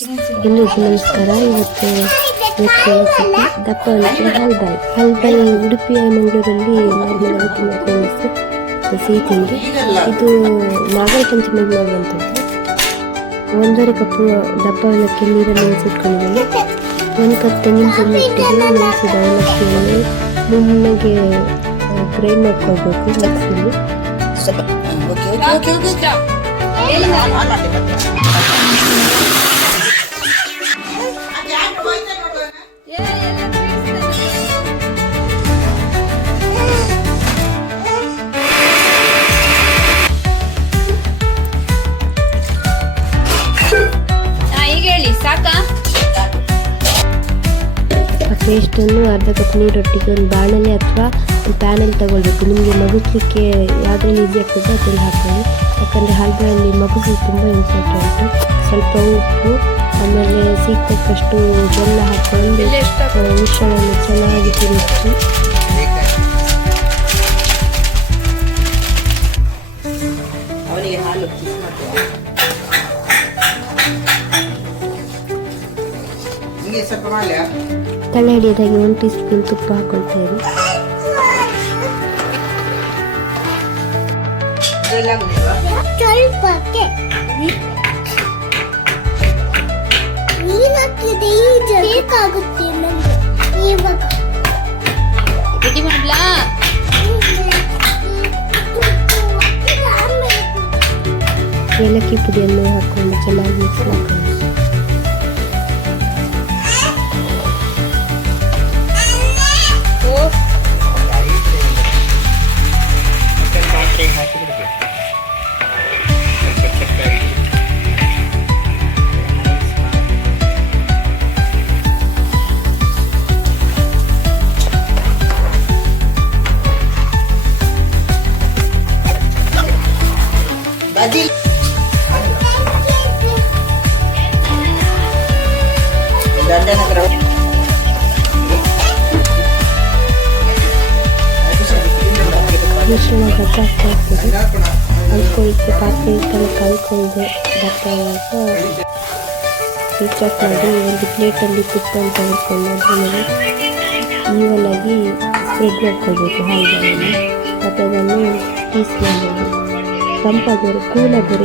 ಎಲ್ಲರಿಗೂ ನಮಸ್ಕಾರ. ಇವತ್ತು ದಪ್ಪ ಹಲ್ಬಾಯಿ. ಹಲ್ಬಾಯಿ ಉಡುಪಿ ಮಂಗಳೂರಲ್ಲಿ ನಾರ್ಮಲ್ ತುಂಬ ಫೇಮಸ್ ಸಿಹಿ ತಿಂಡಿ. ಇದು ನಾಗರ ಪಂಚಮಿಗೆ ಮಾಡುವಂಥದ್ದು. 1.5 ಕಪ್ಪು ದಪ್ಪ ಅವಲಕ್ಕಿ ನೀರಲ್ಲಿ ನೆನೆಸಿಟ್ಕೊಂಡಿದ್ದೀನಿ. 1 ಕಪ್ ತೆಂಗಿನಕಾಯಿ ಇಟ್ಟಿಗೆ ನೆನೆಸಿದ ಅವಲಕ್ಕಿಯನ್ನು ನುಣ್ಣಗೆ ಗ್ರೈಂಡ್ ಮಾಡ್ಕೊಳ್ಬೇಕು ಮಿಕ್ಸಿಯಲ್ಲಿ. ಪೇಸ್ಟನ್ನು 1/2 ಕಪ್ ನೀರೊಟ್ಟಿಗೆ ಒಂದು ಬಾಣಲೆ ಅಥವಾ ಒಂದು ಪ್ಯಾನಲ್ಲಿ ತಗೊಳ್ಬೇಕು. ನಿಮಗೆ ಮಗುಚಲಿಕ್ಕೆ ಯಾವುದ್ರಲ್ಲಿ ಈಸಿ ಆಗ್ತದೆ ಅದರಲ್ಲಿ ಹಾಕೊಳ್ಳಿ. ಯಾಕಂದರೆ ಹಲ್ಬಾಯಲ್ಲಿ ಮಗುಗೆ ತುಂಬ ಇಂಪಾರ್ಟೆಂಟು. ಸ್ವಲ್ಪ ಉಪ್ಪು, ಆಮೇಲೆ ಸಿಕ್ಕಷ್ಟು ಬೆಲ್ಲ ಹಾಕೊಂಡು ಮಿಶ್ರಣವನ್ನು ಚೆನ್ನಾಗಿ ತಿರುಗಿಸಿ ತಲೆ ಹಿಡಿಯೋದಾಗಿ 1 ಟೀ ಸ್ಪೂನ್ ತುಪ್ಪ ಹಾಕೊಳ್ತಾ ಇರಿ. ಏಲಕ್ಕಿ ಪುಡಿಯನ್ನು ಹಾಕೊಂಡು ಚೆನ್ನಾಗಿ ಮಿಕ್ಸ್ ಮಾಡ್ಕೊಳ್ಳಿ. ಮಿಶ್ರಣ ಗೊತ್ತಾಗ್ತಾ ಇರ್ತದೆ. ಕಲ್ಕೊಳ್ತೆ ಪಾತ್ರೆ ಇಟ್ಟಲ್ಲಿ ಕಲ್ಕೊಳ್ದೆ ಬರ್ತಾವಾಗ ಸ್ವೀಟ್ ಮಾಡಿ ಒಂದು ಪ್ಲೇಟಲ್ಲಿ ತುಪ್ಪವನ್ನು ತೆಗೆದುಕೊಂಡು ಅದ್ರ ಮೇಲೆ ಈವನಾಗಿ ಸ್ಪ್ರೆಡ್ ಮಾಡ್ಕೊಳ್ಬೇಕು ಹಾಲನ್ನು. ಮತ್ತು ಅದನ್ನು ಪೀಸ್ ಮಾಡಬೇಕು. ತಂಪಾಗೋರು ಕೂಲಾಗೋರು